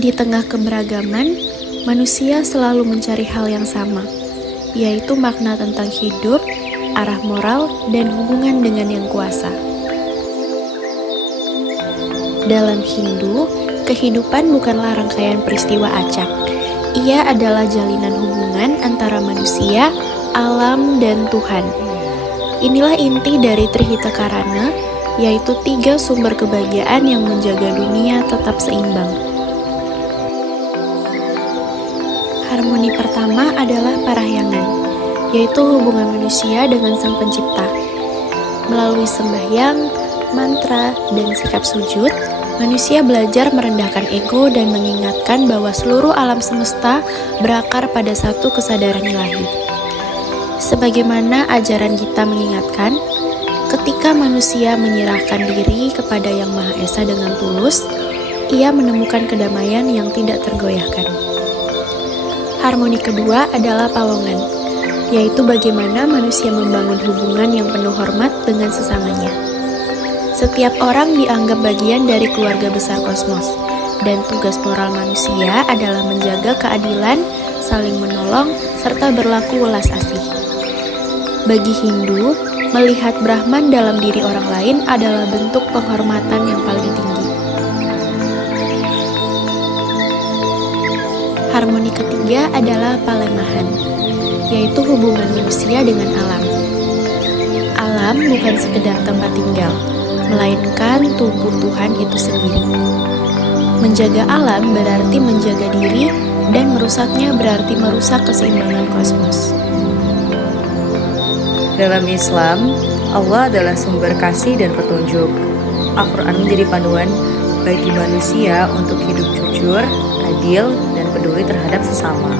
Di tengah keberagaman, manusia selalu mencari hal yang sama, yaitu makna tentang hidup, arah moral, dan hubungan dengan Yang Kuasa. Dalam Hindu, kehidupan bukanlah rangkaian peristiwa acak. Ia adalah jalinan hubungan antara manusia, alam, dan Tuhan. Inilah inti dari Trihita-Karana, yaitu 3 sumber kebahagiaan yang menjaga dunia tetap seimbang. Harmoni pertama adalah parahyangan, yaitu hubungan manusia dengan Sang Pencipta. Melalui sembahyang, mantra, dan sikap sujud, manusia belajar merendahkan ego dan mengingatkan bahwa seluruh alam semesta berakar pada satu kesadaran ilahi. Sebagaimana ajaran Gita mengingatkan, ketika manusia menyerahkan diri kepada Yang Maha Esa dengan tulus, ia menemukan kedamaian yang tidak tergoyahkan. Harmoni kedua adalah pawongan, yaitu bagaimana manusia membangun hubungan yang penuh hormat dengan sesamanya. Setiap orang dianggap bagian dari keluarga besar kosmos, dan tugas moral manusia adalah menjaga keadilan, saling menolong, serta berlaku welas asih. Bagi Hindu, melihat Brahman dalam diri orang lain adalah bentuk penghormatan yang paling tinggi. Harmoni ketiga adalah palemahan, yaitu hubungan manusia dengan alam. Alam bukan sekedar tempat tinggal, melainkan tubuh Tuhan itu sendiri. Menjaga alam berarti menjaga diri, dan merusaknya berarti merusak keseimbangan kosmos. Dalam Islam, Allah adalah sumber kasih dan petunjuk. Al-Quran menjadi panduan bagi manusia untuk hidup jujur, adil, dan peduli terhadap sesama.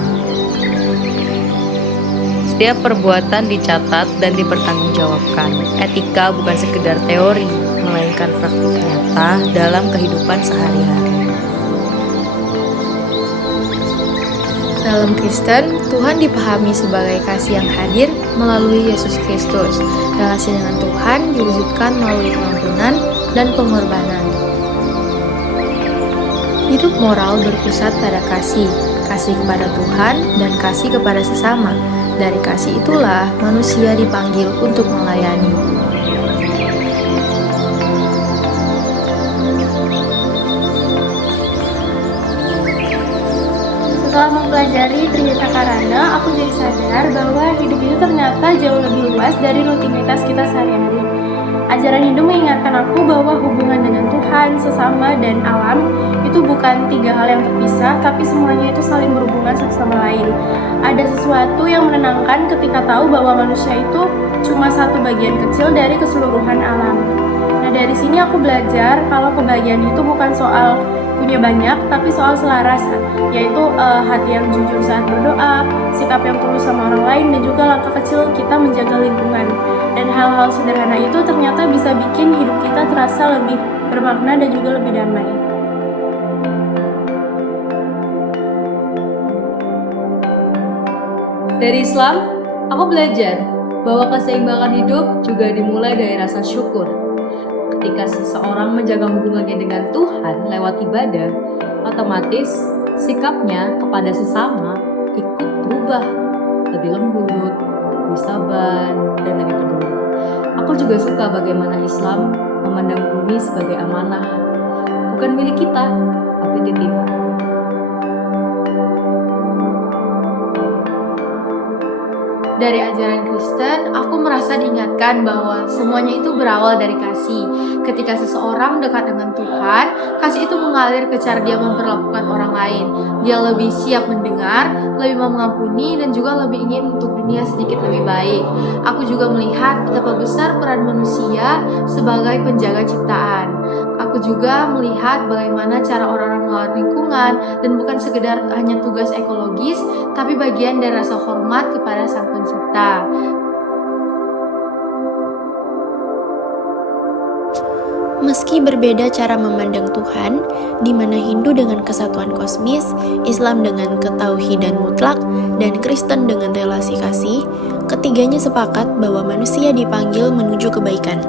Setiap perbuatan dicatat dan dipertanggungjawabkan. Etika bukan sekedar teori, melainkan praktik nyata dalam kehidupan sehari-hari. Dalam Kristen, Tuhan dipahami sebagai kasih yang hadir melalui Yesus Kristus. Relasi dengan Tuhan diwujudkan melalui pengampunan dan pengorbanan. Hidup moral berpusat pada kasih kepada Tuhan dan kasih kepada sesama. Dari kasih itulah manusia dipanggil untuk melayani. Setelah mempelajari Trihita-Karana, aku jadi sadar bahwa hidup itu ternyata jauh lebih luas dari rutinitas kita sehari-hari. Ajaran Hindu mengingatkan aku bahwa hubungan dengan Tuhan, sesama, dan alam itu bukan 3 hal yang terpisah, tapi semuanya itu saling berhubungan satu sama lain. Ada sesuatu yang menenangkan ketika tahu bahwa manusia itu cuma satu bagian kecil dari keseluruhan alam. Nah, dari sini aku belajar kalau kebahagiaan itu bukan soal punya banyak, tapi soal selaras, yaitu hati yang jujur saat berdoa, sikap yang tulus sama orang lain, dan juga langkah kecil kita menjaga lingkungan. Dan hal-hal sederhana itu ternyata bisa bikin hidup kita terasa lebih bermakna dan juga lebih damai. Dari Islam, aku belajar bahwa keseimbangan hidup juga dimulai dari rasa syukur. Ketika seseorang menjaga hubungannya dengan Tuhan lewat ibadah, otomatis sikapnya kepada sesama ikut berubah, lebih lembut, lebih sabar, dan lebih peduli. Aku juga suka bagaimana Islam memandang bumi sebagai amanah, bukan milik kita, tapi titipan. Dari ajaran Kristen, aku merasa diingatkan bahwa semuanya itu berawal dari kasih. Ketika seseorang dekat dengan Tuhan, kasih itu mengalir ke cara dia memperlakukan orang lain. Dia lebih siap mendengar, lebih mau mengampuni, dan juga lebih ingin untuk dunia sedikit lebih baik. Aku juga melihat betapa besar peran manusia sebagai penjaga ciptaan. Aku juga melihat bagaimana cara orang-orang merawat lingkungan dan bukan sekedar hanya tugas ekologis, tapi bagian dari rasa hormat kepada Sang Pencipta. Meski berbeda cara memandang Tuhan, di mana Hindu dengan kesatuan kosmis, Islam dengan ketauhidan mutlak, dan Kristen dengan relasi kasih, ketiganya sepakat bahwa manusia dipanggil menuju kebaikan.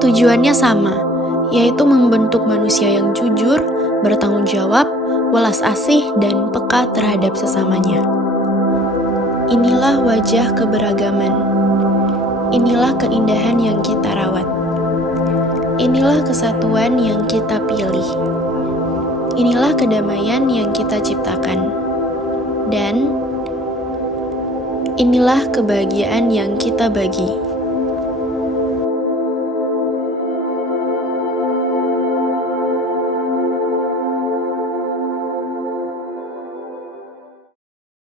Tujuannya sama, yaitu membentuk manusia yang jujur, bertanggung jawab, welas asih, dan peka terhadap sesamanya. Inilah wajah keberagaman. Inilah keindahan yang kita rawat. Inilah kesatuan yang kita pilih. Inilah kedamaian yang kita ciptakan. Dan inilah kebahagiaan yang kita bagi.